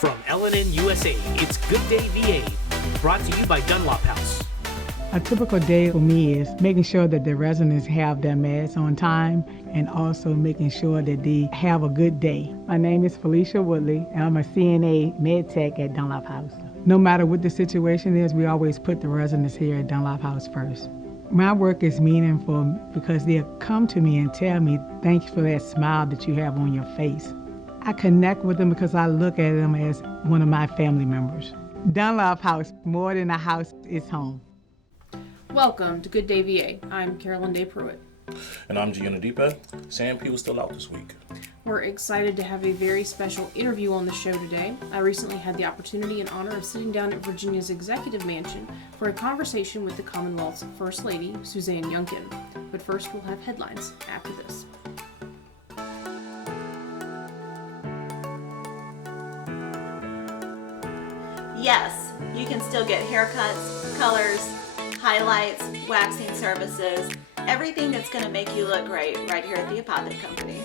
From LNN USA, it's Good Day VA, brought to you by Dunlop House. A typical day for me is making sure that the residents have their meds on time and also making sure that they have a good day. My name is Felicia Woodley, and I'm a CNA med tech at Dunlop House. No matter what the situation is, we always put the residents here at Dunlop House first. My work is meaningful because they'll come to me and tell me, thanks for that smile that you have on your face. I connect with them because I look at them as one of my family members. Dunlop House, more than a house, is home. Welcome to Good Day VA. I'm Carolyn Day Pruitt. And I'm Gianna Deepa. Sam P was still out this week. We're excited to have a very special interview on the show today. I recently had the opportunity and honor of sitting down at Virginia's Executive Mansion for a conversation with the Commonwealth's First Lady, Suzanne Youngkin. But first, we'll have headlines after this. Yes, you can still get haircuts, colors, highlights, waxing services, everything that's going to make you look great right here at the Apothic Company.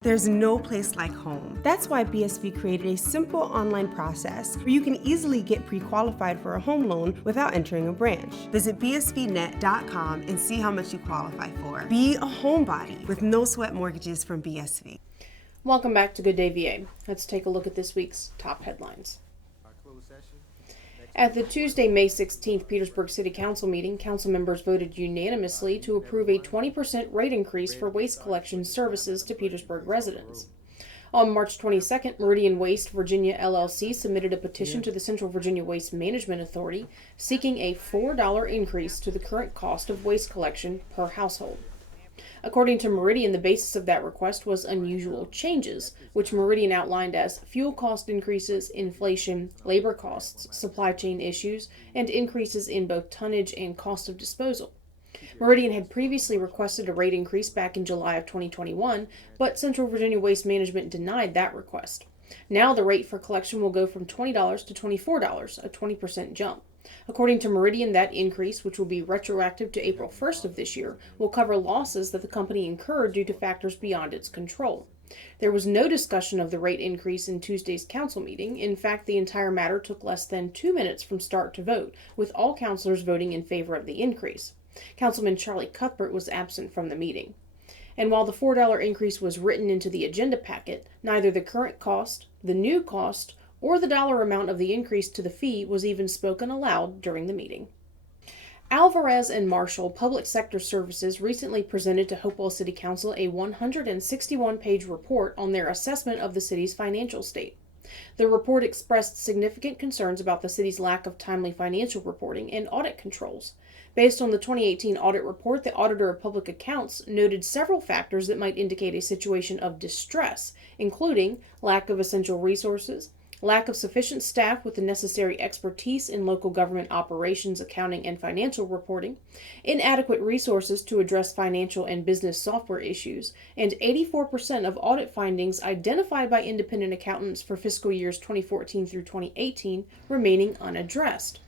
There's no place like home. That's why BSV created a simple online process where you can easily get pre-qualified for a home loan without entering a branch. Visit bsvnet.com and see how much you qualify for. Be a homebody with no sweat mortgages from BSV. Welcome back to Good Day VA. Let's take a look at this week's top headlines. At the Tuesday, May 16th Petersburg City Council meeting, council members voted unanimously to approve a 20% rate increase for waste collection services to Petersburg residents. On March 22nd, Meridian Waste Virginia LLC submitted a petition to the Central Virginia Waste Management Authority seeking a $4 increase to the current cost of waste collection per household. According to Meridian, the basis of that request was unusual changes, which Meridian outlined as fuel cost increases, inflation, labor costs, supply chain issues, and increases in both tonnage and cost of disposal. Meridian had previously requested a rate increase back in July of 2021, but Central Virginia Waste Management denied that request. Now the rate for collection will go from $20 to $24, a 20% jump. According to Meridian, that increase, which will be retroactive to April 1st of this year, will cover losses that the company incurred due to factors beyond its control. There was no discussion of the rate increase in Tuesday's council meeting. In fact, the entire matter took less than 2 minutes from start to vote, with all councilors voting in favor of the increase. Councilman Charlie Cuthbert was absent from the meeting. And while the $4 increase was written into the agenda packet, neither the current cost, the new cost, or the dollar amount of the increase to the fee was even spoken aloud during the meeting. Alvarez and Marshall Public Sector Services recently presented to Hopewell City Council a 161-page report on their assessment of the city's financial state. The report expressed significant concerns about the city's lack of timely financial reporting and audit controls. Based on the 2018 audit report, the Auditor of Public Accounts noted several factors that might indicate a situation of distress, including lack of essential resources, lack of sufficient staff with the necessary expertise in local government operations, accounting, and financial reporting, inadequate resources to address financial and business software issues, and 84% of audit findings identified by independent accountants for fiscal years 2014 through 2018 remaining unaddressed.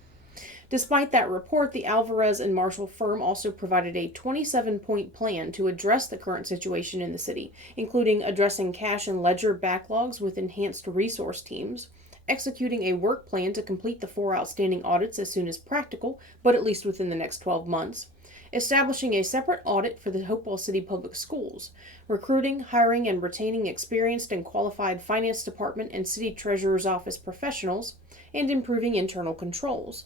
Despite that report, the Alvarez and Marshall firm also provided a 27-point plan to address the current situation in the city, including addressing cash and ledger backlogs with enhanced resource teams, executing a work plan to complete the 4 outstanding audits as soon as practical, but at least within the next 12 months, establishing a separate audit for the Hopewell City Public Schools, recruiting, hiring, and retaining experienced and qualified finance department and city treasurer's office professionals, and improving internal controls.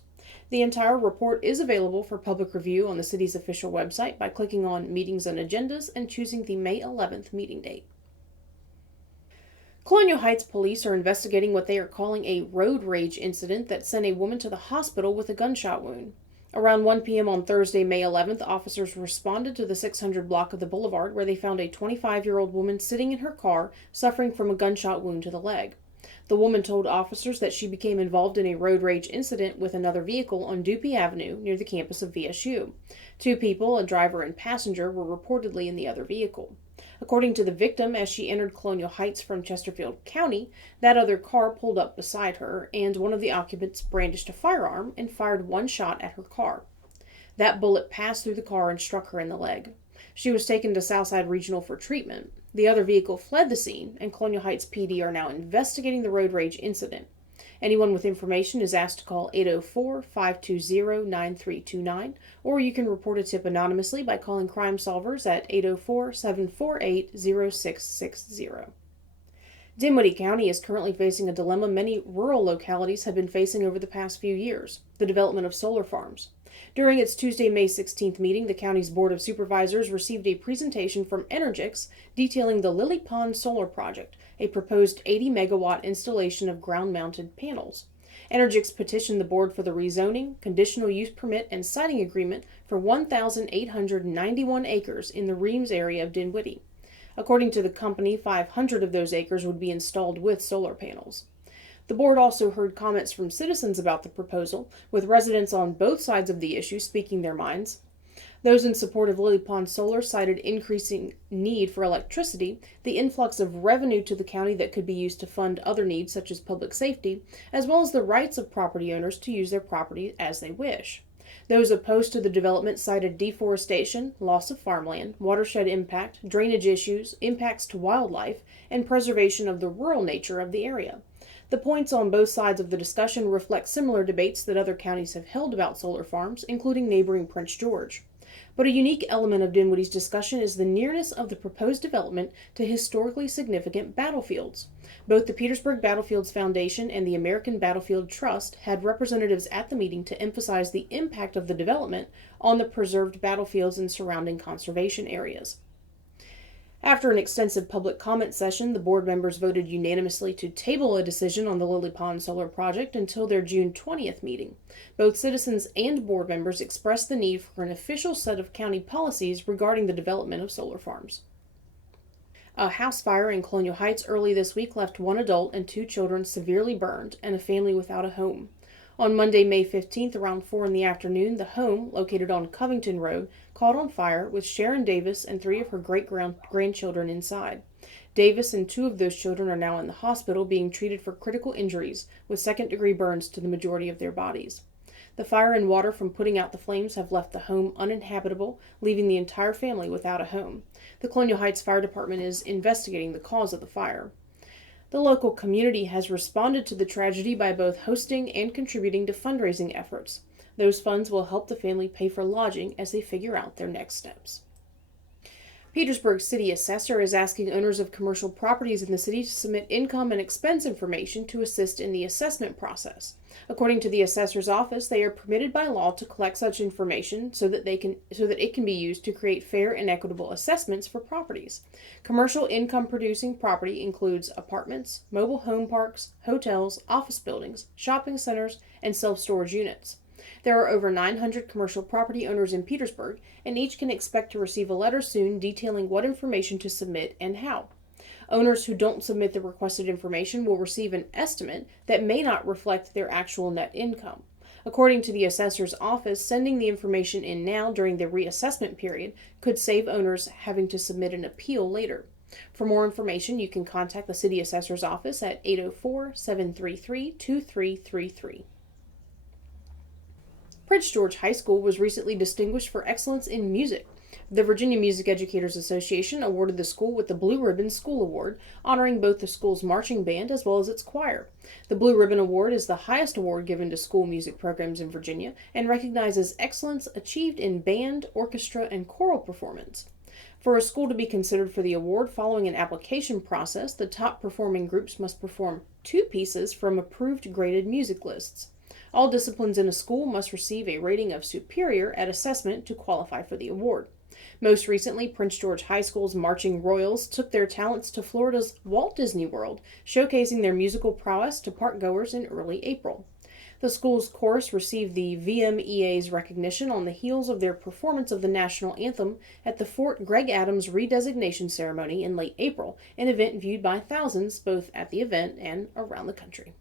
The entire report is available for public review on the city's official website by clicking on Meetings and Agendas and choosing the May 11th meeting date. Colonial Heights police are investigating what they are calling a road rage incident that sent a woman to the hospital with a gunshot wound. Around 1 p.m. on Thursday, May 11th, officers responded to the 600 block of the boulevard where they found a 25-year-old woman sitting in her car suffering from a gunshot wound to the leg. The woman told officers that she became involved in a road rage incident with another vehicle on Dupie Avenue near the campus of VSU. 2 people, a driver and passenger, were reportedly in the other vehicle. According to the victim, as she entered Colonial Heights from Chesterfield County, that other car pulled up beside her, and one of the occupants brandished a firearm and fired 1 shot at her car. That bullet passed through the car and struck her in the leg. She was taken to Southside Regional for treatment. The other vehicle fled the scene, and Colonial Heights PD are now investigating the road rage incident. Anyone with information is asked to call 804-520-9329, or you can report a tip anonymously by calling Crime Solvers at 804-748-0660. Dinwiddie County is currently facing a dilemma many rural localities have been facing over the past few years: the development of solar farms. During its Tuesday, May 16th meeting, the county's Board of Supervisors received a presentation from Energix detailing the Lily Pond Solar Project, a proposed 80-megawatt installation of ground-mounted panels. Energix petitioned the board for the rezoning, conditional use permit, and siting agreement for 1,891 acres in the Reams area of Dinwiddie. According to the company, 500 of those acres would be installed with solar panels. The board also heard comments from citizens about the proposal, with residents on both sides of the issue speaking their minds. Those in support of Lily Pond Solar cited increasing need for electricity, the influx of revenue to the county that could be used to fund other needs such as public safety, as well as the rights of property owners to use their property as they wish. Those opposed to the development cited deforestation, loss of farmland, watershed impact, drainage issues, impacts to wildlife, and preservation of the rural nature of the area. The points on both sides of the discussion reflect similar debates that other counties have held about solar farms, including neighboring Prince George. But a unique element of Dinwiddie's discussion is the nearness of the proposed development to historically significant battlefields. Both the Petersburg Battlefields Foundation and the American Battlefield Trust had representatives at the meeting to emphasize the impact of the development on the preserved battlefields and surrounding conservation areas. After an extensive public comment session, the board members voted unanimously to table a decision on the Lily Pond Solar Project until their June 20th meeting. Both citizens and board members expressed the need for an official set of county policies regarding the development of solar farms. A house fire in Colonial Heights early this week left one adult and 2 children severely burned and a family without a home. On Monday, May 15th, around 4 in the afternoon, the home, located on Covington Road, caught on fire with Sharon Davis and 3 of her great-grandchildren inside. Davis and 2 of those children are now in the hospital being treated for critical injuries, with second-degree burns to the majority of their bodies. The fire and water from putting out the flames have left the home uninhabitable, leaving the entire family without a home. The Colonial Heights Fire Department is investigating the cause of the fire. The local community has responded to the tragedy by both hosting and contributing to fundraising efforts. Those funds will help the family pay for lodging as they figure out their next steps. Petersburg City Assessor is asking owners of commercial properties in the city to submit income and expense information to assist in the assessment process. According to the assessor's office, they are permitted by law to collect such information so that it can be used to create fair and equitable assessments for properties. Commercial income producing property includes apartments, mobile home parks, hotels, office buildings, shopping centers, and self-storage units. There are over 900 commercial property owners in Petersburg, and each can expect to receive a letter soon detailing what information to submit and how. Owners who don't submit the requested information will receive an estimate that may not reflect their actual net income. According to the assessor's office, sending the information in now during the reassessment period could save owners having to submit an appeal later. For more information, you can contact the city assessor's office at 804-733-2333. Prince George High School was recently distinguished for excellence in music. The Virginia Music Educators Association awarded the school with the Blue Ribbon School Award, honoring both the school's marching band as well as its choir. The Blue Ribbon Award is the highest award given to school music programs in Virginia and recognizes excellence achieved in band, orchestra, and choral performance. For a school to be considered for the award following an application process, the top performing groups must perform 2 pieces from approved graded music lists. All disciplines in a school must receive a rating of superior at assessment to qualify for the award. Most recently, Prince George High School's Marching Royals took their talents to Florida's Walt Disney World, showcasing their musical prowess to parkgoers in early April. The school's chorus received the VMEA's recognition on the heels of their performance of the national anthem at the Fort Greg Adams redesignation ceremony in late April, an event viewed by thousands both at the event and around the country.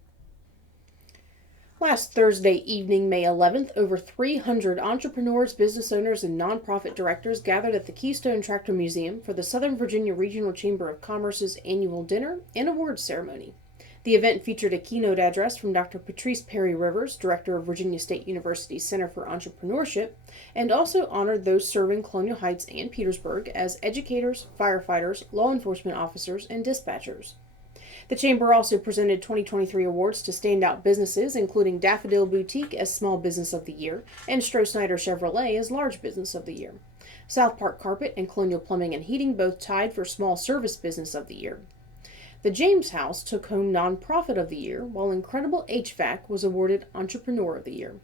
Last Thursday evening, May 11th, over 300 entrepreneurs, business owners, and nonprofit directors gathered at the Keystone Tractor Museum for the Southern Virginia Regional Chamber of Commerce's annual dinner and awards ceremony. The event featured a keynote address from Dr. Patrice Perry Rivers, director of Virginia State University's Center for Entrepreneurship, and also honored those serving Colonial Heights and Petersburg as educators, firefighters, law enforcement officers, and dispatchers. The Chamber also presented 2023 awards to standout businesses, including Daffodil Boutique as Small Business of the Year and Stroh-Snyder Chevrolet as Large Business of the Year. South Park Carpet and Colonial Plumbing and Heating both tied for Small Service Business of the Year. The James House took home Nonprofit of the Year, while Incredible HVAC was awarded Entrepreneur of the Year.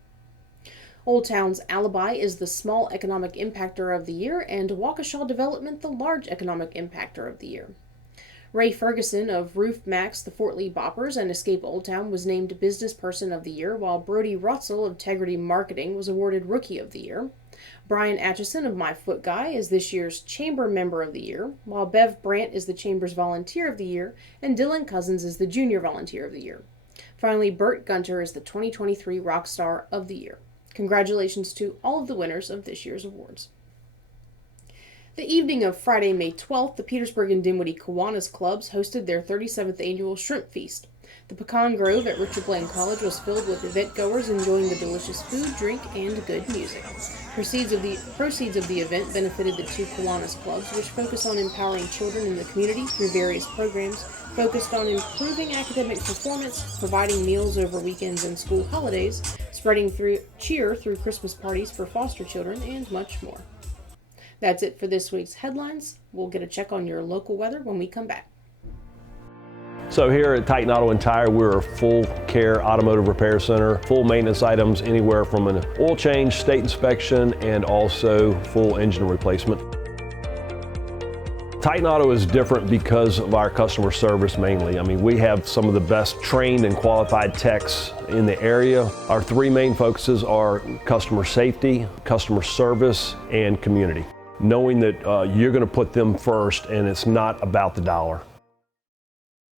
Old Town's Alibi is the Small Economic Impactor of the Year, and Waukesha Development the Large Economic Impactor of the Year. Ray Ferguson of Roof Max, the Fort Lee Boppers, and Escape Old Town was named Business Person of the Year, while Brody Rutzel of Tegrity Marketing was awarded Rookie of the Year. Brian Atchison of My Foot Guy is this year's Chamber Member of the Year, while Bev Brandt is the Chamber's Volunteer of the Year, and Dylan Cousins is the Junior Volunteer of the Year. Finally, Bert Gunter is the 2023 Rockstar of the Year. Congratulations to all of the winners of this year's awards. The evening of Friday, May 12th, the Petersburg and Dinwiddie Kiwanis Clubs hosted their 37th annual Shrimp Feast. The Pecan Grove at Richard Blaine College was filled with event-goers enjoying the delicious food, drink, and good music. Proceeds of the event benefited the two Kiwanis clubs, which focus on empowering children in the community through various programs focused on improving academic performance, providing meals over weekends and school holidays, spreading cheer through Christmas parties for foster children, and much more. That's it for this week's headlines. We'll get a check on your local weather when we come back. So here at Titan Auto and Tire, we're a full care automotive repair center, full maintenance items anywhere from an oil change, state inspection, and also full engine replacement. Titan Auto is different because of our customer service mainly. I mean, we have some of the best trained and qualified techs in the area. Our three main focuses are customer safety, customer service, and community. Knowing that you're going to put them first and it's not about the dollar.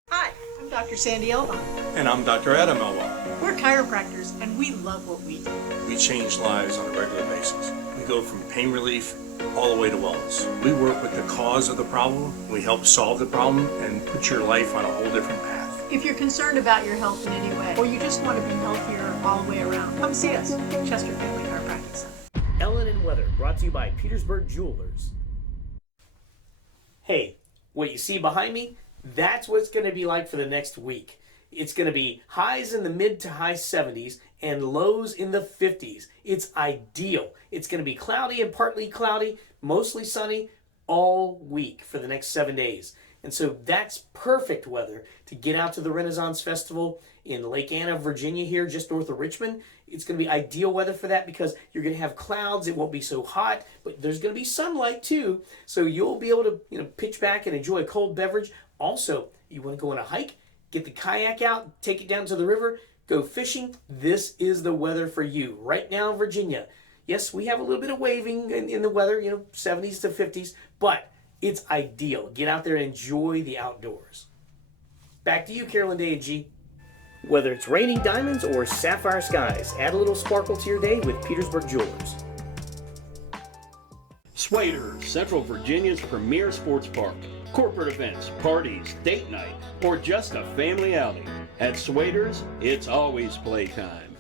Hi, I'm Dr. Sandy Elba. And I'm Dr. Adam Elba. We're chiropractors and we love what we do. We change lives on a regular basis. We go from pain relief all the way to wellness. We work with the cause of the problem, we help solve the problem, and put your life on a whole different path. If you're concerned about your health in any way, or you just want to be healthier all the way around, come see us at Chester Family Chiropractic Center. Ellen and Weather, brought to you by Petersburg Jewelers. Hey, what you see behind me, that's what it's going to be like for the next week. It's going to be highs in the mid to high 70s and lows in the 50s. It's ideal. It's going to be cloudy and partly cloudy, mostly sunny all week for the next 7 days. And so that's perfect weather to get out to the Renaissance Festival in Lake Anna, Virginia here, just north of Richmond. It's going to be ideal weather for that because you're going to have clouds. It won't be so hot, but there's going to be sunlight too. So you'll be able to, pitch back and enjoy a cold beverage. Also, you want to go on a hike, get the kayak out, take it down to the river, go fishing. This is the weather for you right now in Virginia. Yes, we have a little bit of waving in the weather, 70s to 50s, but it's ideal. Get out there and enjoy the outdoors. Back to you, Carolyn Day and G. Whether it's raining diamonds or sapphire skies, add a little sparkle to your day with Petersburg Jewelers. Swader, Central Virginia's premier sports park. Corporate events, parties, date night, or just a family outing. At Swader's, it's always playtime.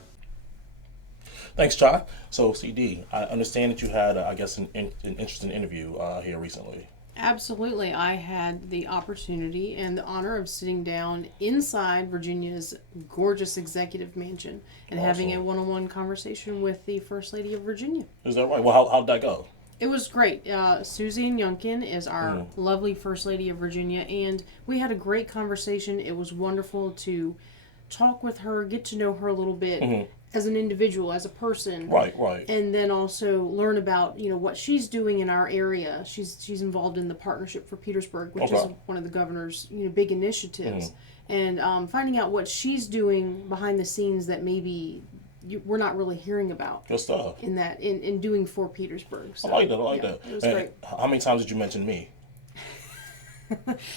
Thanks, John. So, CD, I understand that you had, an interesting interview here recently. Absolutely. I had the opportunity and the honor of sitting down inside Virginia's gorgeous executive mansion and having a one-on-one conversation with the First Lady of Virginia. Is that right? Well, how'd that go? It was great. Suzanne Youngkin is our lovely First Lady of Virginia, and we had a great conversation. It was wonderful to talk with her, get to know her a little bit as an individual, as a person. Right. And then also learn about, what she's doing in our area. She's involved in the Partnership for Petersburg, which is one of the governor's, big initiatives. And finding out what she's doing behind the scenes that maybe we're not really hearing about. Good stuff. In doing for Petersburg. So, I like that. It was great. How many times did you mention me?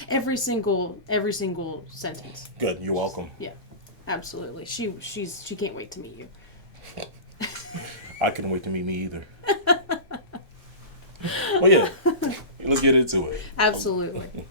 Every single sentence. Good. You're welcome. Yeah, absolutely. She can't wait to meet you. I couldn't wait to meet me either. Well, yeah. Let's get into it. Absolutely.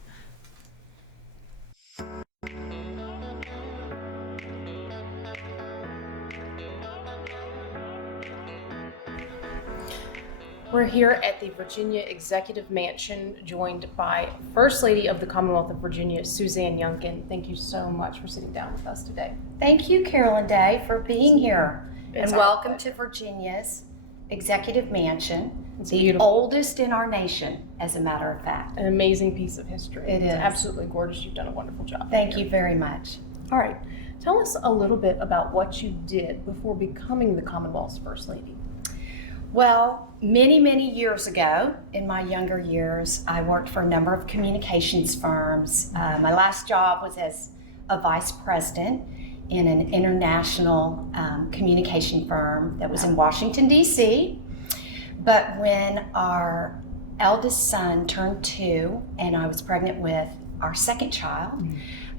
We're here at the Virginia Executive Mansion, joined by First Lady of the Commonwealth of Virginia, Suzanne Youngkin. Thank you so much for sitting down with us today. Thank you, Carolyn Day, for being here. It's and our welcome pleasure. to Virginia's Executive Mansion, It's the beautiful. oldest in our nation, as a matter of fact. An amazing piece of history. It It's is. absolutely gorgeous. You've done a wonderful job. Thank here. you very much. All right. Tell us a little bit about what you did before becoming the Commonwealth's First Lady. Well, many years ago, in my younger years, I worked for a number of communications firms. My last job was as a vice president in an international communication firm that was in Washington, D.C. But when our eldest son turned 2 and I was pregnant with our second child,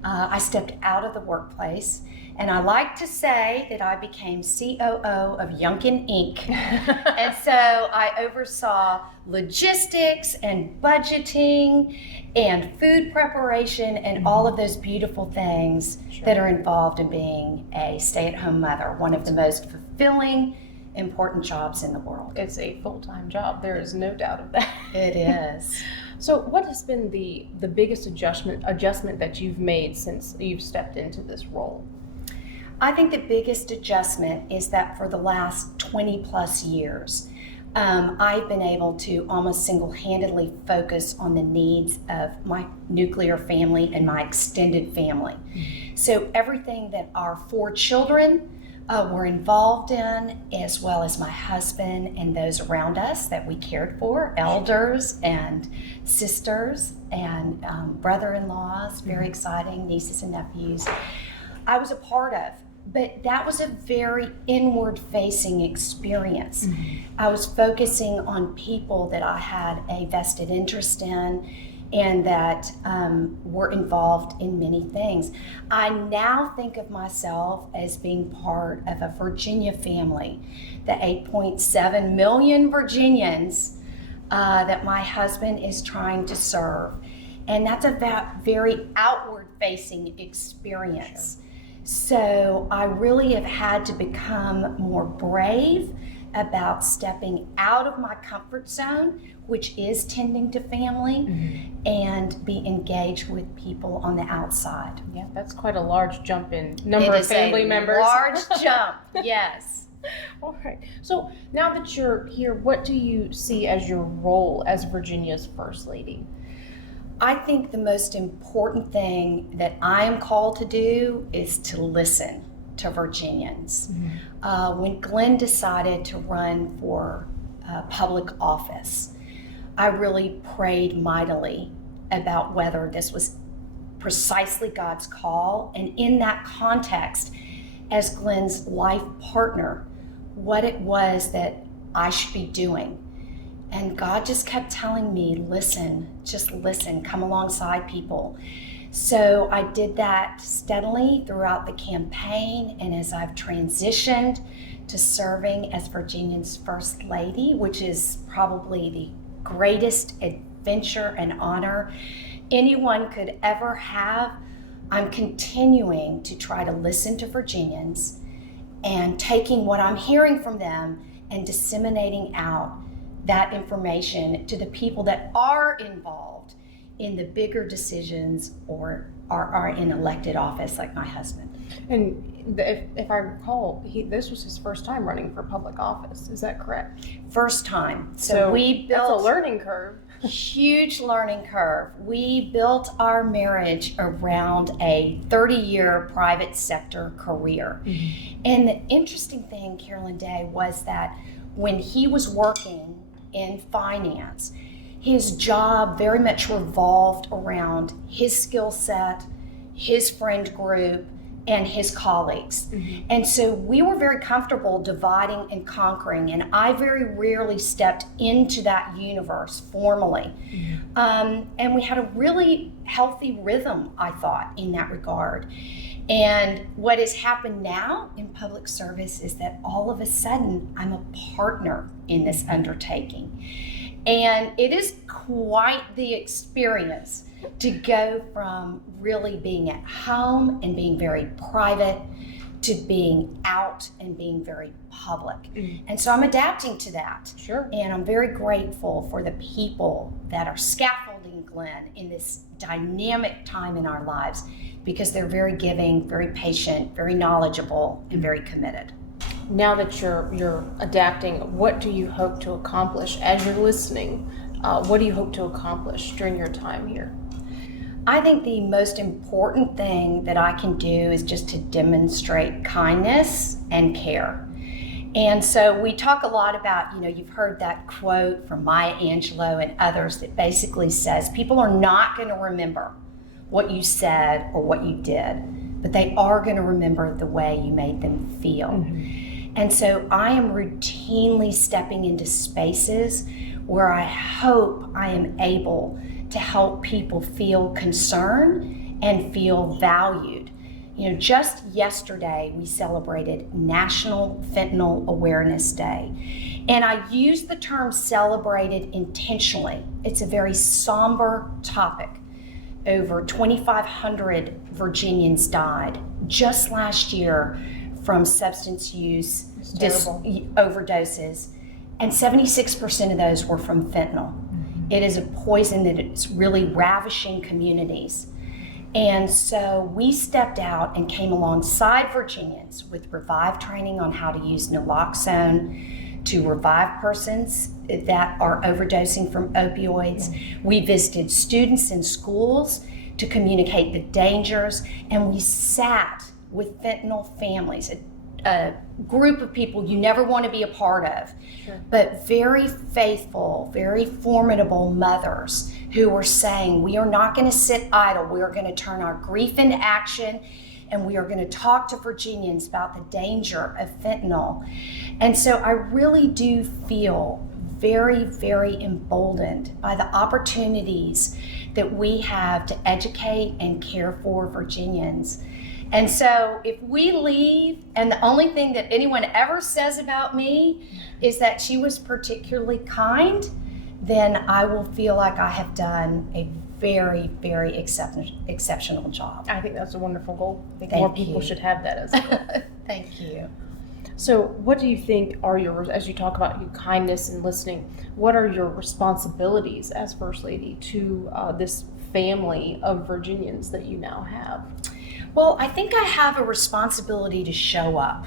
I stepped out of the workplace. And I like to say that I became COO of Youngkin Inc. And so I oversaw logistics and budgeting and food preparation and all of those beautiful things that are involved in being a stay-at-home mother, one of the most fulfilling, important jobs in the world. It's a full-time job. There is no doubt of that. It is. So what has been the biggest adjustment that you've made since you've stepped into this role? I think the biggest adjustment is that for the last 20 plus years, I've been able to almost single-handedly focus on the needs of my nuclear family and my extended family. So everything that our 4 children were involved in, as well as my husband and those around us that we cared for, elders and sisters and brother-in-laws, very exciting, nieces and nephews, I was a part of. But that was a very inward-facing experience. I was focusing on people that I had a vested interest in and that were involved in many things. I now think of myself as being part of a Virginia family, the 8.7 million Virginians that my husband is trying to serve. And that's a very outward-facing experience. So I really have had to become more brave about stepping out of my comfort zone, which is tending to family, and be engaged with people on the outside. Yeah, that's quite a large jump in number of family members. Large jump, yes. All right. So now that you're here, what do you see as your role as Virginia's First Lady? I think the most important thing that I am called to do is to listen to Virginians. When Glenn decided to run for public office, I really prayed mightily about whether this was precisely God's call, and in that context, as Glenn's life partner, what it was that I should be doing. And God just kept telling me, listen, just listen, come alongside people. So I did that steadily throughout the campaign, and as I've transitioned to serving as Virginia's First Lady, which is probably the greatest adventure and honor anyone could ever have, I'm continuing to try to listen to Virginians and taking what I'm hearing from them and disseminating out that information to the people that are involved in the bigger decisions or are in elected office, like my husband. And if I recall, this was his first time running for public office. Is that correct? First time. So we built that's a learning curve. Huge learning curve. We built our marriage around a 30-year private sector career. And the interesting thing, Carolyn Day, was that when he was working in finance, his job very much revolved around his skill set, his friend group, and his colleagues. And so we were very comfortable dividing and conquering, and I very rarely stepped into that universe formally. And we had a really healthy rhythm, I thought, in that regard. And what has happened now in public service is that all of a sudden I'm a partner in this undertaking. And it is quite the experience to go from really being at home and being very private to being out and being very public. And so I'm adapting to that. Sure. And I'm very grateful for the people that are scaffolding Glenn in this dynamic time in our lives, because they're very giving, very patient, very knowledgeable, and very committed. Now that you're adapting, what do you hope to accomplish as you're listening? What do you hope to accomplish during your time here? I think the most important thing that I can do is just to demonstrate kindness and care. And so we talk a lot about, you've heard that quote from Maya Angelou and others that basically says people are not going to remember what you said or what you did, but they are going to remember the way you made them feel. And so I am routinely stepping into spaces where I hope I am able to help people feel concern and feel valued. Just yesterday we celebrated National Fentanyl Awareness Day. And I use the term celebrated intentionally. It's a very somber topic. Over 2,500 Virginians died just last year from substance use overdoses, and 76% of those were from fentanyl. It is a poison that is really ravishing communities. And so we stepped out and came alongside Virginians with Revive training on how to use naloxone to revive persons that are overdosing from opioids. We visited students in schools to communicate the dangers, and we sat with fentanyl families, a group of people you never want to be a part of, but very faithful, very formidable mothers who were saying, we are not going to sit idle. We are going to turn our grief into action, and we are going to talk to Virginians about the danger of fentanyl. And so I really do feel very, very emboldened by the opportunities that we have to educate and care for Virginians. And so if we leave and the only thing that anyone ever says about me is that she was particularly kind, then I will feel like I have done a very, very exceptional job. I think that's a wonderful goal. I think Thank more people you. should have that as a goal. Thank you. So what do you think are as you talk about your kindness and listening, what are your responsibilities as First Lady to this family of Virginians that you now have? Well, I think I have a responsibility to show up.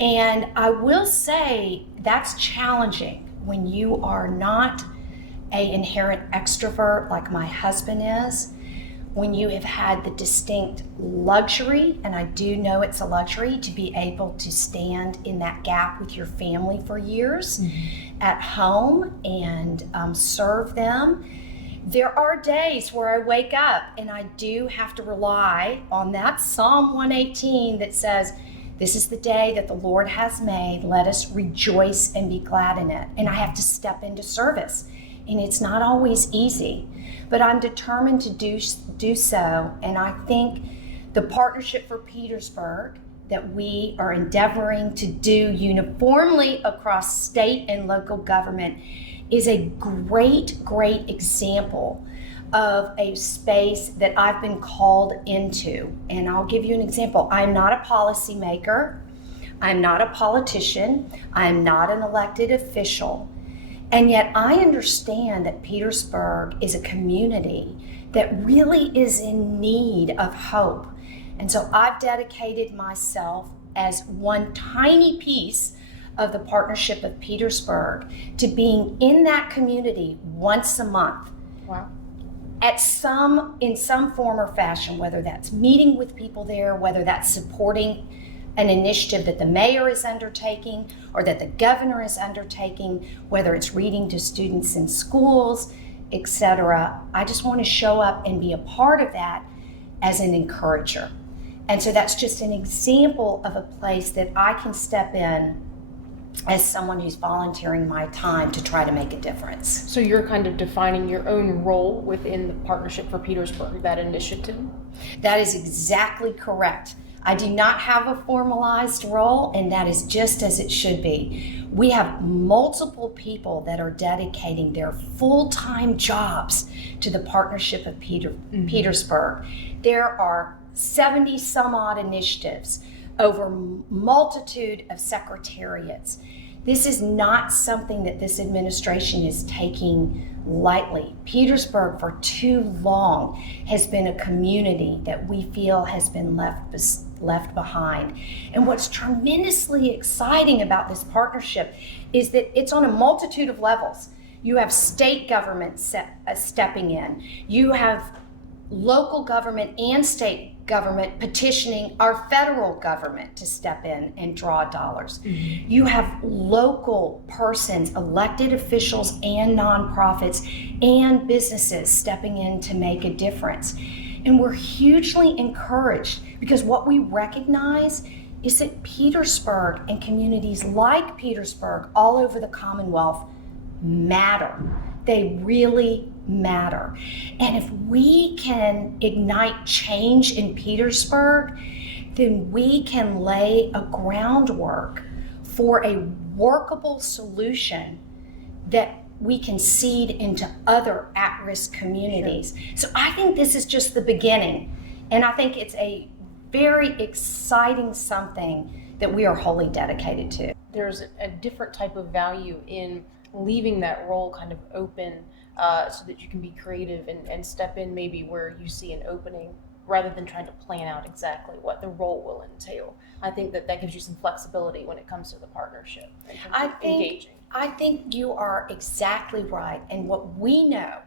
And I will say that's challenging when you are not an inherent extrovert like my husband is, when you have had the distinct luxury, and I do know it's a luxury, to be able to stand in that gap with your family for years at home and serve them. There are days where I wake up and I do have to rely on that Psalm 118 that says, this is the day that the Lord has made. Let us rejoice and be glad in it. And I have to step into service. And it's not always easy, but I'm determined to do so. And I think the Partnership for Petersburg that we are endeavoring to do uniformly across state and local government is a great, great example of a space that I've been called into. And I'll give you an example. I'm not a policymaker. I'm not a politician. I'm not an elected official. And yet I understand that Petersburg is a community that really is in need of hope. And so I've dedicated myself as one tiny piece of the Partnership of Petersburg to being in that community once a month. Wow. In some form or fashion, whether that's meeting with people there, whether that's supporting an initiative that the mayor is undertaking or that the governor is undertaking, whether it's reading to students in schools, etc. I just want to show up and be a part of that as an encourager. And so that's just an example of a place that I can step in as someone who's volunteering my time to try to make a difference. So you're kind of defining your own role within the Partnership for Petersburg, that initiative? That is exactly correct. I do not have a formalized role, and that is just as it should be. We have multiple people that are dedicating their full-time jobs to the Partnership of Petersburg. There are 70 some odd initiatives, over multitude of secretariats. This is not something that this administration is taking lightly. Petersburg for too long has been a community that we feel has been left behind. And what's tremendously exciting about this partnership is that it's on a multitude of levels. You have state government stepping in. You have local government and state government petitioning our federal government to step in and draw dollars. Mm-hmm. You have local persons, elected officials and nonprofits and businesses stepping in to make a difference. And we're hugely encouraged because what we recognize is that Petersburg and communities like Petersburg all over the Commonwealth matter. They really matter. And if we can ignite change in Petersburg, then we can lay a groundwork for a workable solution that we can seed into other at-risk communities. Sure. So I think this is just the beginning. And I think it's a very exciting something that we are wholly dedicated to. There's a different type of value in leaving that role kind of open so that you can be creative and step in maybe where you see an opening rather than trying to plan out exactly what the role will entail. I think that gives you some flexibility when it comes to the partnership in terms of engaging. I think you are exactly right. And what we know,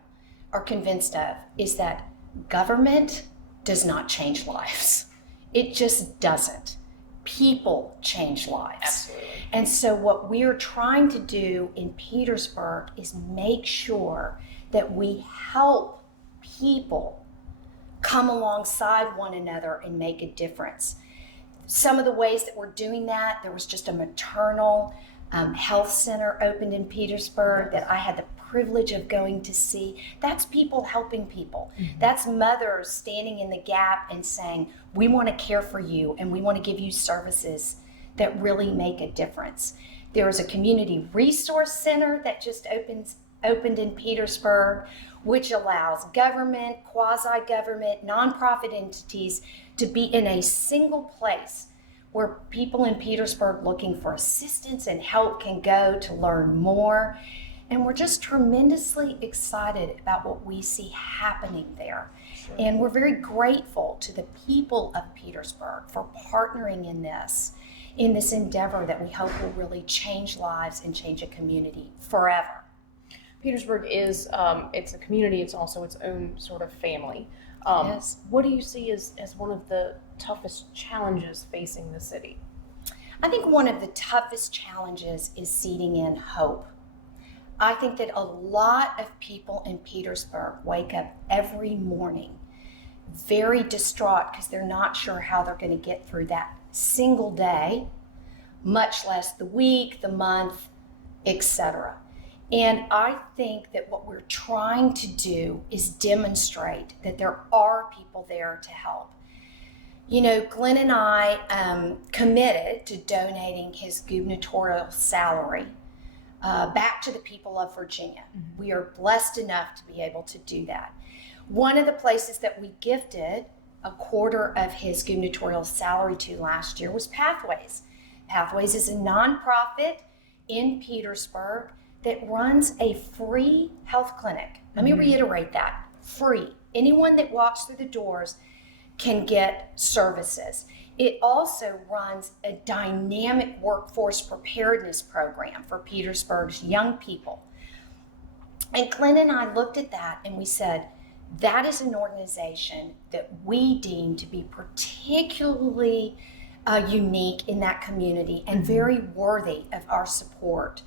are convinced of, is that government does not change lives. It just doesn't. People change lives. Absolutely. And so what we're trying to do in Petersburg is make sure that we help people come alongside one another and make a difference. Some of the ways that we're doing that, there was just a maternal health center opened in Petersburg that I had the privilege of going to see. That's people helping people. Mm-hmm. That's mothers standing in the gap and saying, we want to care for you and we want to give you services that really make a difference. There's a community resource center that just opened in Petersburg, which allows government, quasi-government, nonprofit entities to be in a single place where people in Petersburg looking for assistance and help can go to learn more. And we're just tremendously excited about what we see happening there. Sure. And we're very grateful to the people of Petersburg for partnering in this endeavor that we hope will really change lives and change a community forever. Petersburg is, it's a community, it's also its own sort of family. Yes. What do you see as one of the toughest challenges facing the city? I think one of the toughest challenges is seeding in hope. I think that a lot of people in Petersburg wake up every morning very distraught because they're not sure how they're going to get through that single day, much less the week, the month, etc. And I think that what we're trying to do is demonstrate that there are people there to help. You know, Glenn and I committed to donating his gubernatorial salary back to the people of Virginia. Mm-hmm. We are blessed enough to be able to do that. One of the places that we gifted a quarter of his gubernatorial salary to last year was Pathways. Pathways is a nonprofit in Petersburg that runs a free health clinic. Let me reiterate that, free. Anyone that walks through the doors can get services. It also runs a dynamic workforce preparedness program for Petersburg's young people. And Glenn and I looked at that and we said, that is an organization that we deem to be particularly unique in that community and very worthy of our support.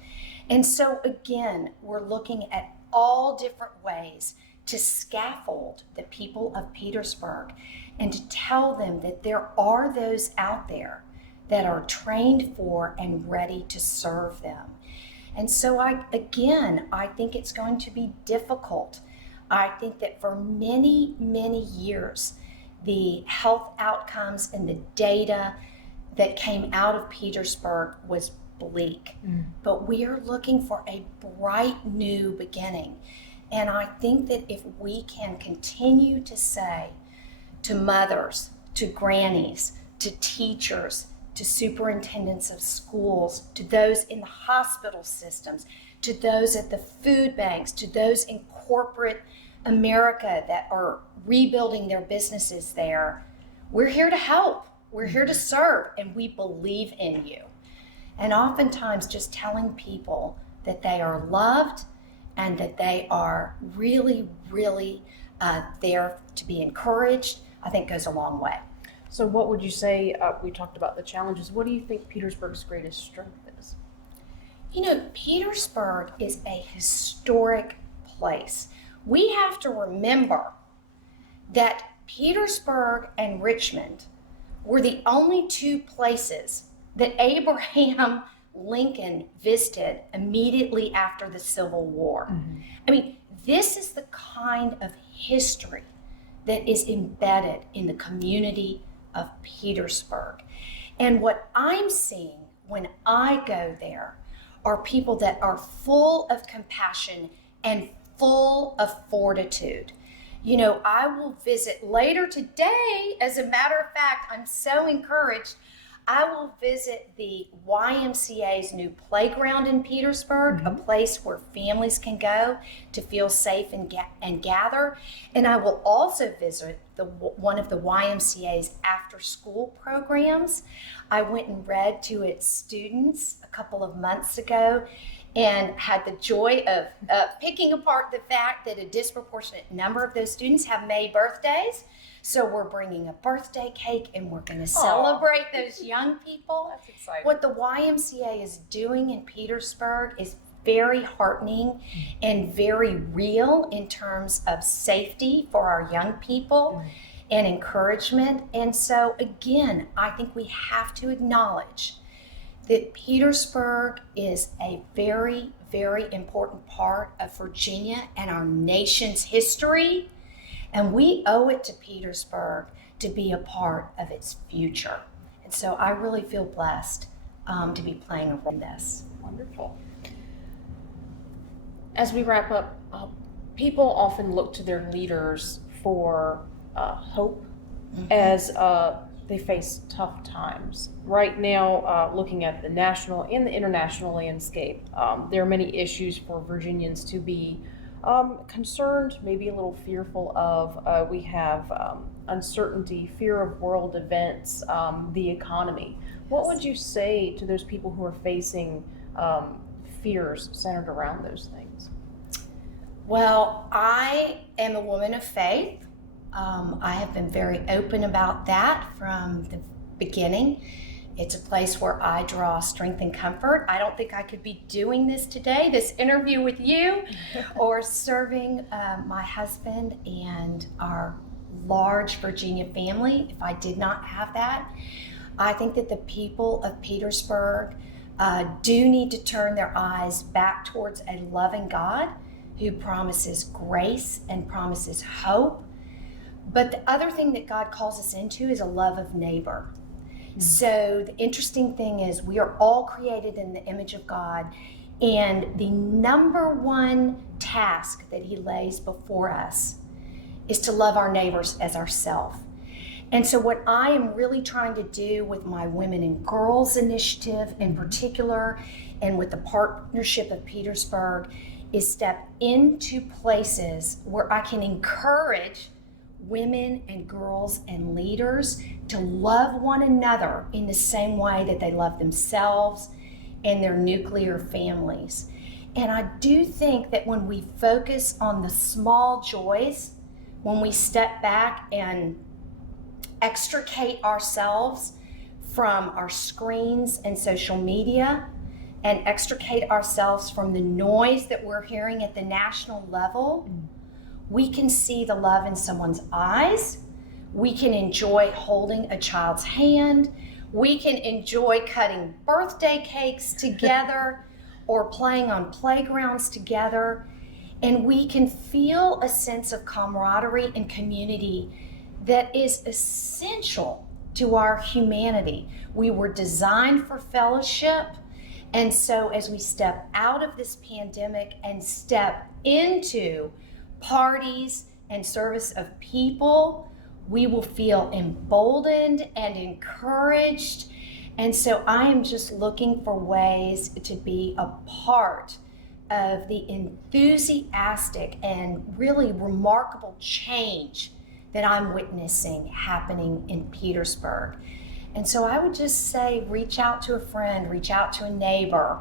And so again, we're looking at all different ways to scaffold the people of Petersburg and to tell them that there are those out there that are trained for and ready to serve them. And so I think it's going to be difficult. I think that for many, many years, the health outcomes and the data that came out of Petersburg was bleak. But we are looking for a bright new beginning. And I think that if we can continue to say to mothers, to grannies, to teachers, to superintendents of schools, to those in the hospital systems, to those at the food banks, to those in corporate America that are rebuilding their businesses there. We're here to help. We're here to serve, and we believe in you. And oftentimes just telling people that they are loved and that they are really, really there to be encouraged, I think goes a long way. So what would you say, we talked about the challenges, what do you think Petersburg's greatest strength is? You know, Petersburg is a historic place. We have to remember that Petersburg and Richmond were the only two places that Abraham Lincoln visited immediately after the Civil War. Mm-hmm. I mean, this is the kind of history that is embedded in the community of Petersburg. And what I'm seeing when I go there are people that are full of compassion and full of fortitude. You know, I will visit later today, as a matter of fact, I'm so encouraged. I will visit the YMCA's new playground in Petersburg, mm-hmm. a place where families can go to feel safe and gather. And I will also visit one of the YMCA's after-school programs. I went and read to its students a couple of months ago and had the joy of picking apart the fact that a disproportionate number of those students have May birthdays. So we're bringing a birthday cake and we're going to celebrate those young people. That's exciting. What the YMCA is doing in Petersburg is very heartening and very real in terms of safety for our young people and encouragement. And so again, I think we have to acknowledge that Petersburg is a very, very important part of Virginia and our nation's history. And we owe it to Petersburg to be a part of its future. And so I really feel blessed to be playing a role in this. Wonderful. As we wrap up, people often look to their leaders for hope as they face tough times. Right now, looking at the national and the international landscape, there are many issues for Virginians to be concerned, maybe a little fearful of. We have uncertainty, fear of world events, the economy. What would you say to those people who are facing fears centered around those things? Well, I am a woman of faith. I have been very open about that from the beginning. It's a place where I draw strength and comfort. I don't think I could be doing this today, this interview with you, or serving my husband and our large Virginia family if I did not have that. I think that the people of Petersburg do need to turn their eyes back towards a loving God who promises grace and promises hope. But the other thing that God calls us into is a love of neighbor. So the interesting thing is we are all created in the image of God, and the number one task that he lays before us is to love our neighbors as ourselves. And so what I am really trying to do with my Women and Girls initiative in particular, and with the partnership of Petersburg, is step into places where I can encourage women and girls and leaders to love one another in the same way that they love themselves and their nuclear families. And I do think that when we focus on the small joys, when we step back and extricate ourselves from our screens and social media and extricate ourselves from the noise that we're hearing at the national level, we can see the love in someone's eyes. We can enjoy holding a child's hand. We can enjoy cutting birthday cakes together or playing on playgrounds together. And we can feel a sense of camaraderie and community that is essential to our humanity. We were designed for fellowship. And so as we step out of this pandemic and step into parties and service of people, we will feel emboldened and encouraged And so I am just looking for ways to be a part of the enthusiastic and really remarkable change that I'm witnessing happening in Petersburg. And so I would just say, reach out to a friend, reach out to a neighbor,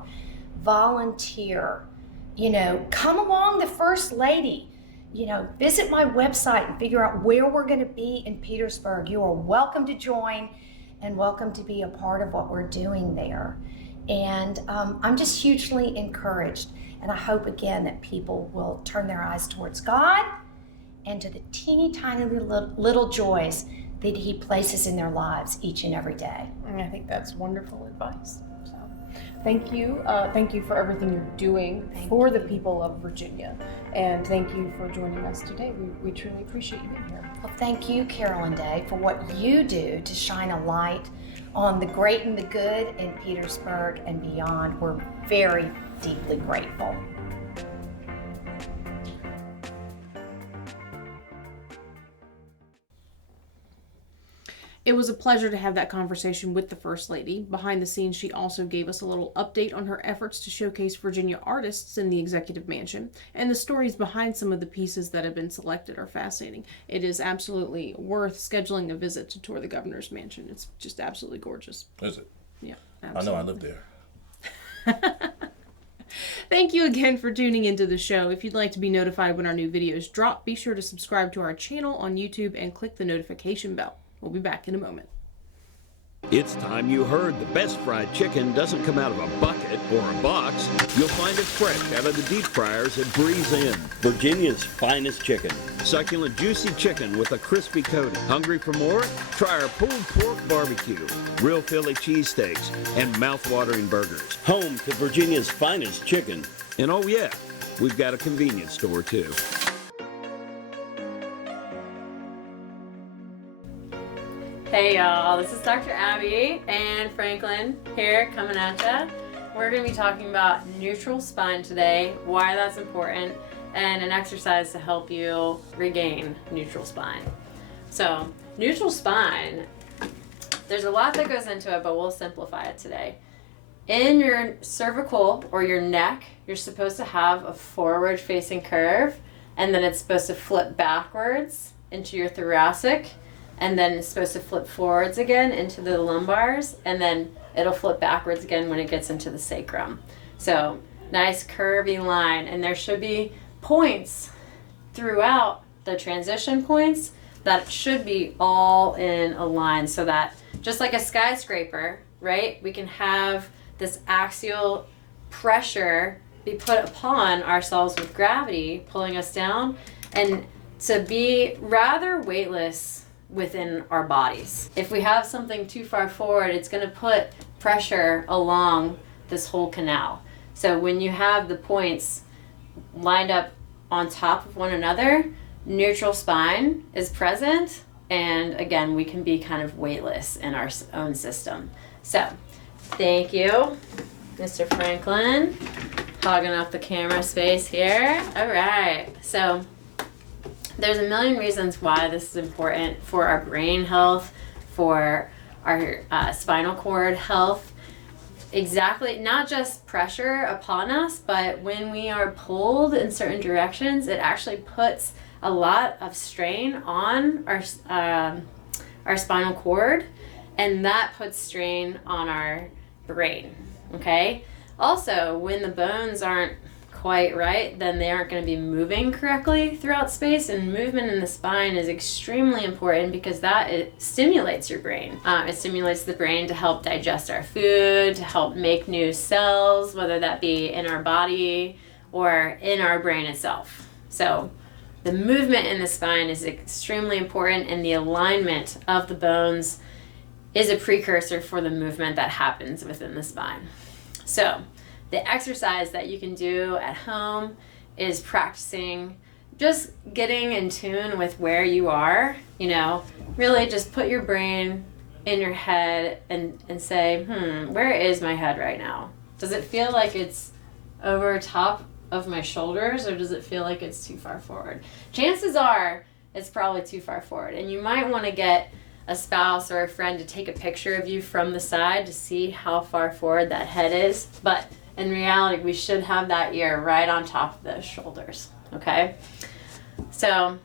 volunteer, come along the First Lady, visit my website and figure out where we're going to be in Petersburg. You are welcome to join and welcome to be a part of what we're doing there. And I'm just hugely encouraged. And I hope, again, that people will turn their eyes towards God and to the teeny tiny little joys that He places in their lives each and every day. And I think that's wonderful advice. So, thank you. Thank you for everything you're doing for the people of Virginia. And thank you for joining us today. We truly appreciate you being here. Well, thank you, Carol and Dave, for what you do to shine a light on the great and the good in Petersburg and beyond. We're very deeply grateful. It was a pleasure to have that conversation with the First Lady. Behind the scenes, she also gave us a little update on her efforts to showcase Virginia artists in the Executive Mansion, and the stories behind some of the pieces that have been selected are fascinating. It is absolutely worth scheduling a visit to tour the Governor's Mansion. It's just absolutely gorgeous. Is it? Yeah, absolutely. I know, I live there. Thank you again for tuning into the show. If you'd like to be notified when our new videos drop, be sure to subscribe to our channel on YouTube and click the notification bell. We'll be back in a moment. It's time you heard the best fried chicken doesn't come out of a bucket or a box. You'll find it fresh out of the deep fryers at Breeze Inn. Virginia's finest chicken. Succulent, juicy chicken with a crispy coating. Hungry for more? Try our pulled pork barbecue, real Philly cheesesteaks, and mouth-watering burgers. Home to Virginia's finest chicken. And oh yeah, we've got a convenience store too. Hey y'all, this is Dr. Abby and Franklin here coming at ya. We're going to be talking about neutral spine today, why that's important, and an exercise to help you regain neutral spine. So, neutral spine, there's a lot that goes into it, but we'll simplify it today. In your cervical or your neck, you're supposed to have a forward facing curve, and then it's supposed to flip backwards into your thoracic, and then it's supposed to flip forwards again into the lumbars, and then it'll flip backwards again when it gets into the sacrum. So nice curvy line, and there should be points throughout the transition points that should be all in a line, so that just like a skyscraper, right, we can have this axial pressure be put upon ourselves with gravity pulling us down, and to be rather weightless within our bodies. If we have something too far forward, it's going to put pressure along this whole canal. So when you have the points lined up on top of one another, neutral spine is present, and again, we can be kind of weightless in our own system. So thank you, Mr. Franklin, hogging up the camera space here. All right, so there's a million reasons why this is important for our brain health, for our spinal cord health. Exactly, not just pressure upon us, but when we are pulled in certain directions, it actually puts a lot of strain on our spinal cord, and that puts strain on our brain, okay? Also, when the bones aren't quite right, then they aren't going to be moving correctly throughout space, and movement in the spine is extremely important because it stimulates your brain. It stimulates the brain to help digest our food, to help make new cells, whether that be in our body or in our brain itself. So the movement in the spine is extremely important, and the alignment of the bones is a precursor for the movement that happens within the spine. So the exercise that you can do at home is practicing just getting in tune with where you are, really just put your brain in your head and say, where is my head right now? Does it feel like it's over top of my shoulders, or does it feel like it's too far forward? Chances are it's probably too far forward, and you might want to get a spouse or a friend to take a picture of you from the side to see how far forward that head is. But in reality, we should have that ear right on top of those shoulders, okay? So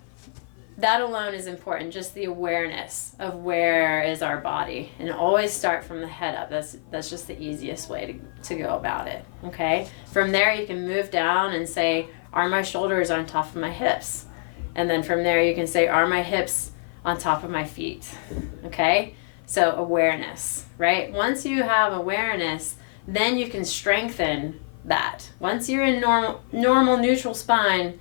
that alone is important, just the awareness of where is our body. And always start from the head up. That's just the easiest way to go about it, okay? From there, you can move down and say, are my shoulders on top of my hips? And then from there, you can say, are my hips on top of my feet, okay? So awareness, right? Once you have awareness, then you can strengthen that. Once you're in normal neutral spine,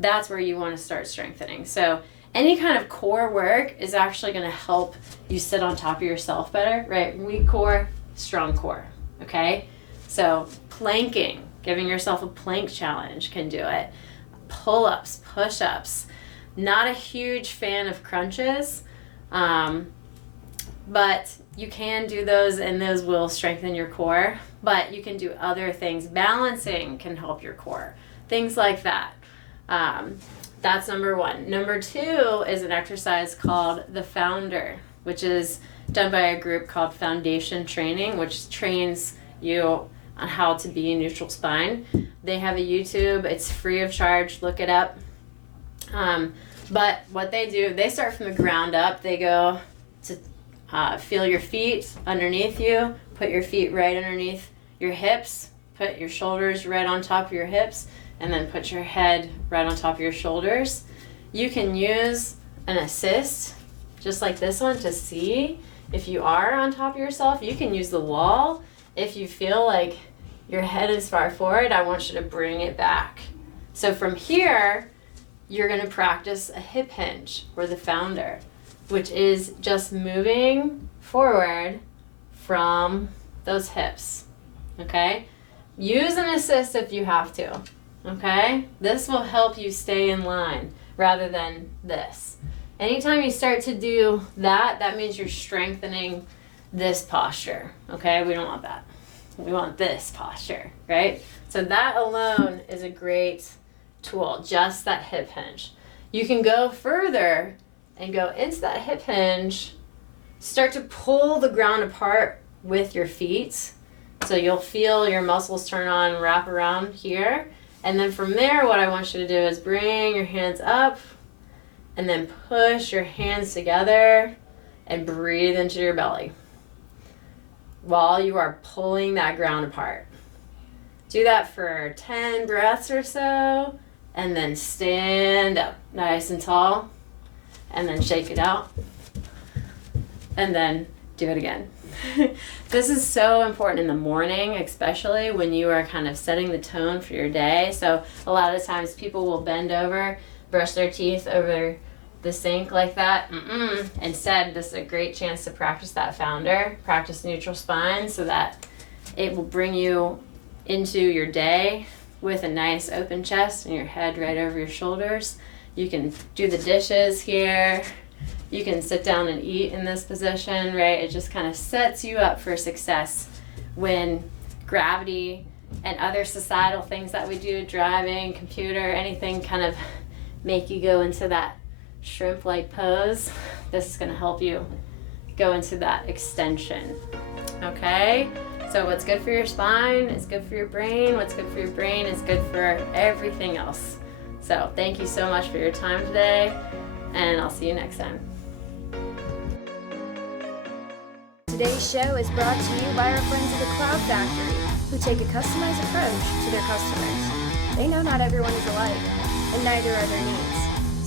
that's where you want to start strengthening. So any kind of core work is actually going to help you sit on top of yourself better, right? Weak core, strong core, okay? So planking, giving yourself a plank challenge can do it. Pull-ups, push-ups. Not a huge fan of crunches, but you can do those, and those will strengthen your core. But you can do other things. Balancing can help your core. Things like that. That's number one. Number two is an exercise called the Founder, which is done by a group called Foundation Training, which trains you on how to be a neutral spine. They have a YouTube. It's free of charge. Look it up. But what they do, they start from the ground up. They go to feel your feet underneath you, put your feet right underneath your hips, put your shoulders right on top of your hips, and then put your head right on top of your shoulders. You can use an assist, just like this one, to see if you are on top of yourself. You can use the wall. If you feel like your head is far forward, I want you to bring it back. So from here, you're going to practice a hip hinge or the Founder, which is just moving forward from those hips, okay? Use an assist if you have to, okay? This will help you stay in line rather than this. Anytime you start to do that, that means you're strengthening this posture, okay? We don't want that. We want this posture, right? So that alone is a great tool, just that hip hinge. You can go further and go into that hip hinge, start to pull the ground apart with your feet. So you'll feel your muscles turn on, wrap around here. And then from there, what I want you to do is bring your hands up and then push your hands together and breathe into your belly while you are pulling that ground apart. Do that for 10 breaths or so, and then stand up nice and tall, and then shake it out, and then do it again. This is so important in the morning, especially when you are kind of setting the tone for your day. So a lot of times people will bend over, brush their teeth over the sink like that. Instead, this is a great chance to practice that Founder, practice neutral spine, so that it will bring you into your day with a nice open chest and your head right over your shoulders. You can do the dishes here. You can sit down and eat in this position, right? It just kind of sets you up for success when gravity and other societal things that we do, driving, computer, anything, kind of make you go into that shrimp-like pose. This is going to help you go into that extension, okay? So what's good for your spine is good for your brain. What's good for your brain is good for everything else. So thank you so much for your time today, and I'll see you next time. Today's show is brought to you by our friends at the Cloud Factory, who take a customized approach to their customers. They know not everyone is alike, and neither are their needs.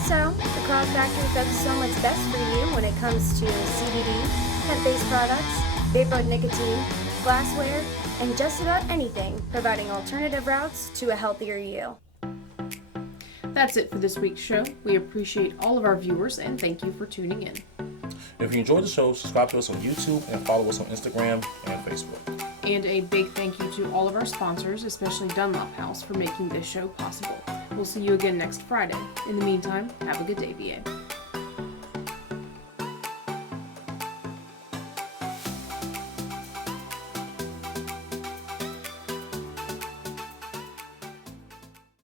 So, the Cloud Factory focuses on what's best for you when it comes to CBD, hemp-based products, vapor nicotine, glassware, and just about anything, providing alternative routes to a healthier you. That's it for this week's show. We appreciate all of our viewers and thank you for tuning in. If you enjoyed the show, subscribe to us on YouTube and follow us on Instagram and Facebook. And a big thank you to all of our sponsors, especially Dunlop House, for making this show possible. We'll see you again next Friday. In the meantime, have a good day, VA.